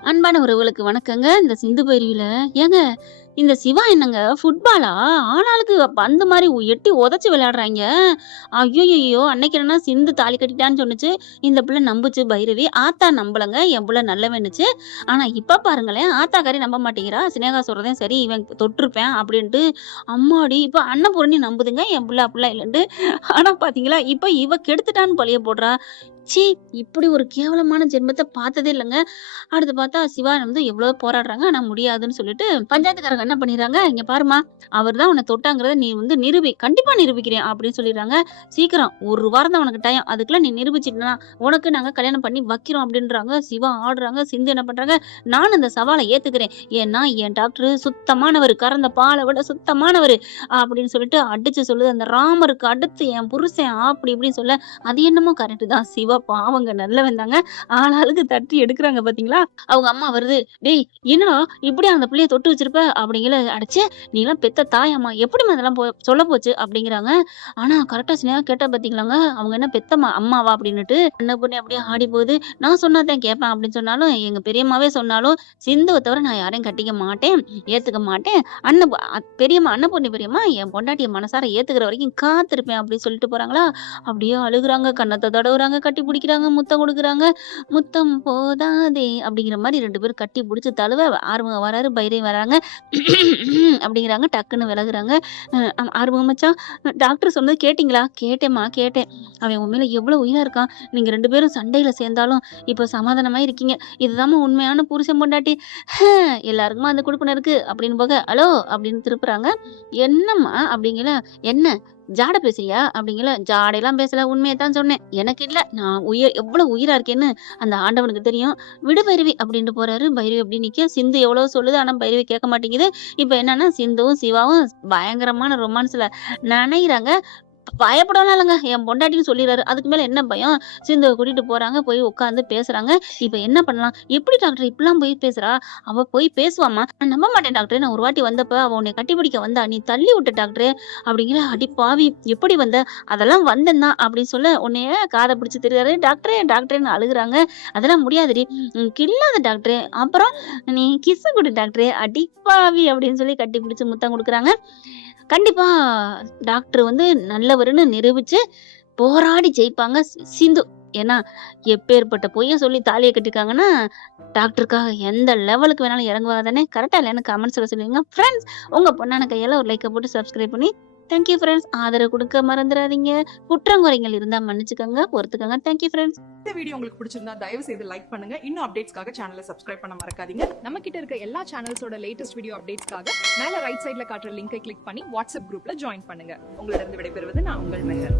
அன்பான உறவுகளுக்கு வணக்கங்க. இந்த சிந்து பைரவில ஏங்க இந்த சிவா என்னங்க ஃபுட்பாலா? ஆளாளுக்கு பந்து மாரி எட்டி உதைச்சு விளையாடுறாய்ங்க. ஐய்யய்யோ! அன்னைக்கு என்னன்னா சிந்து தாலி கட்டிட்டான்னு சொன்னுச்சு. இந்த புள்ள நம்புச்சு பைரவி. ஆத்தா நம்பலங்க. என் புள்ள நல்லவன்னுச்சு. ஆனா இப்ப பாருங்களேன், ஆத்தாக்காரி நம்ப மாட்டேங்கிறா. சினேகா சொல்றதையும் சரி, இவன் தொட்டிருப்பேன் அப்படின்ட்டு. அம்மாடி! இப்ப அன்னபூரணி நம்புதுங்க, என் புள்ள அப்படிலாம் இல்லன்ட்டு. ஆனா பாத்தீங்களா, இப்ப இவ கெடுத்துட்டான்னு பழிய போடுறா. ச்சீ! இப்படி ஒரு கேவலமான ஜென்மத்த பார்த்ததே இல்லங்க. அடுத்து பார்த்தா சிவா வந்து எவ்வளவோ போராடுறாங்க. ஆனா முடியாதுன்னு சொல்லிட்டு பஞ்சாயத்துக்காரங்க என்ன பண்ணிடுறாங்க, "இங்க பாரும்மா, அவர் தான் உன்ன தொட்டாங்கிறத நீ வந்து நிரூபி. கண்டிப்பா நிரூபிக்கிறேன்" அப்படின்னு சொல்லிடுறாங்க. "சீக்கிரம் 1 வாரம் தான் உனக்கு டைம். அதுக்குள்ள நீ நிரூபிச்சிட்டனா, உனக்கு நாங்க கல்யாணம் பண்ணி வைக்கிறோம்" அப்படின்றாங்க. சிவா ஆடுறாங்க. சிந்து என்ன பண்றாங்க, "நானும் இந்த சவால ஏத்துக்கிறேன். ஏன்னா என் டாக்டரு சுத்தமானவரு. கறந்த பால விட சுத்தமானவரு" அப்படின்னு சொல்லிட்டு அடிச்சு சொல்லுது. அந்த ராமருக்கு அடுத்து என் புருஷன் அப்படி இப்படின்னு சொல்ல, அது என்னமோ கரெக்ட் தான். சிவா பாவங்க நல்லவன் தாங்க. ஆளாளுக்கு தட்டி எடுக்குறாங்க பார்த்தீங்களா? அவங்க அம்மா வருது. "டேய் என்னடா இப்படியா அந்த புள்ளைய தொட்டு வச்சிருப்ப?" அப்படிங்கல. "அடச்சே! நீலாம் பெத்த தாயாம்மா! எப்படிம்மா இதெல்லாம் சொல்ல போச்சு?" அப்படிங்கிறாங்க. ஆனா கரெக்ட்டா ஸ்னேகா கேட்டா பார்த்தீங்களாங்க, அவங்க என்ன பெத்தம்மா அம்மாவா அப்படின்னுட்டு, "என்ன பொண்ணு அப்படியே ஆடி போகுது. நான் சொன்னா தான் கேட்பேன்" அப்படின்னு சொன்னாலும், எங்க பெரியம்மாவே சொன்னாலும், "சிந்துவ தவிர நான் யாரையும் கட்டிக்க மாட்டேன், ஏத்துக்க மாட்டேன். பெரியம்மா அன்னபூர்ணி பெரியம்மா என் பொண்டாட்டிய மனசார ஏத்துக்கிற வரைக்கும் காத்திருப்பேன்" அப்படின்னு சொல்லிட்டு போறாங்களா, அப்படியே அழுகுறாங்க, கன்னத்த தடவுறாங்க, கட்டி பிடிக்கிறாங்க, முத்தம் குடுக்குறாங்க. "முத்தம் போதாதே" அப்படிங்கிற மாரி 2 பேரும் கட்டி புடிச்சு தழுவ, ஆறுமுகம் வராரு, பைரவி வராங்க. அப்படிங்கிறாங்க. டக்குன்னு விலகுறாங்க. "ஆறுமுகம் மச்சான், டாக்டர் சொன்னது கேட்டீங்களா?" "கேட்டேன்ம்மா, கேட்டேன். அவன் உன் மேல எவ்வளோ உயிரா இருக்கான். நீங்க 2 பேரும் சண்டையில சேர்ந்தாலும், இப்ப சமாதானமா இருக்கீங்க. இதுதாம்மா உண்மையான புருஷன் பொண்டாட்டி. எல்லாருக்குமா அந்த குடுப்பின இருக்கு" அப்படின்னு போக, "ஹலோ" அப்படின்னு திருப்புறாங்க. "என்னம்மா?" அப்படிங்கல. "என்ன ஜாட பேசுறியா?" அப்படிங்கல. "ஜாடைலாம் பேசல. உண்மைய தான் சொன்னேன். எனக்கு இல்ல. நான் எவ்வளவு உயிரா இருக்கேன்னு அந்த ஆண்டவனுக்கு தெரியும். விடு பைரவி" அப்படின்ட்டு போறாரு. பைரவி அப்படி நிக்க. சிந்து எவ்வளவோ சொல்லுது. ஆனா பைரவி கேட்க மாட்டேங்குது. இப்ப என்னன்னா சிந்துவும், சிவாவும் பயங்கரமான ரொமான்ஸ்ல நனையிறாங்க. பயப்படலாம் இல்லங்க. என் பொண்டாட்டின்னு சொல்லிறாரு. அதுக்கு மேல என்ன பயம்? சிந்துவ கூட்டிட்டு போறாங்க. போய் உட்கார்ந்து பேசுறாங்க. இப்ப என்ன பண்ணலாம்? "எப்படி டாக்டர் இப்படிலாம் போய் பேசுறா? அவ போய் பேசுவாம்மா." "நான் நம்ப மாட்டேன் டாக்டரே. நான் ஒரு வாட்டி வந்தப்ப அவ உன்னைய கட்டிப்பிடிக்க வந்தா. நீ தள்ளி விட்ட டாக்டரே." அப்படிங்கிற. "அடி பாவி! எப்படி வந்த?" "அதெல்லாம் வந்தேன் தான்" அப்படின்னு சொல்ல, உன்னைய காத பிடிச்சு திரிறாரு. "டாக்டரே டாக்டரேன்னு" அழுகுறாங்க. "அதெல்லாம் முடியாதுடி. கில்லாத டாக்டரே. அப்புறம் நீ கிஸ்ஸு குடு டாக்டரே." "அடி பாவி!" அப்படின்னு சொல்லி கட்டி பிடிச்சு முத்தம் குடுக்குறாங்க. கண்டிப்பா டாக்டர் வந்து நல்லவருன்னு நிரூபிச்சு போராடி ஜெயிப்பாங்க சிந்து. ஏன்னா, எப்பேர்ப்பட்ட பொய்ய சொல்லி தாலிய கட்டிருக்காங்கன்னா, டாக்டருக்காக எந்த லெவலுக்கு வேணாலும் இறங்குவாங்க தானே! கரெக்ட்டா இல்லையான்னு கமெண்ட்ஸ்ல சொல்லுங்க. ஃப்ரெண்ட்ஸ், உங்க பொண்ணான கையால ஒரு லைக்க போட்டு சப்ஸ்கிரைப் பண்ணி தேங்க் யூ ஃப்ரெண்ட்ஸ். ஆதரவு குடுக்க மறந்துறாதீங்க. குற்றம் குறைகள் இருந்தா மன்னிச்சுக்கோங்க, பொறுத்துக்கோங்க. Thank you friends. இந்த வீடியோ உங்களுக்கு பிடிச்சிருந்தா தயவு செய்து லைக் பண்ணுங்க. இன்னும் அப்டேட்ஸ்க்காக சேனலை சப்ஸ்கிரைப் பண்ண மறக்காதீங்க. நம்ம கிட்ட இருக்க எல்லா சேனல்ஸோட லேட்டஸ்ட் வீடியோ அப்டேட்ஸ்க்காக மேல ரைட் சைடுல காட்டுற லிங்கை கிளிக் பண்ணி வாட்ஸ்அப் குரூப்ல ஜாயின் பண்ணுங்க. உங்களிடம் விடைபெறுவது நான் உங்கள் மெஹர்.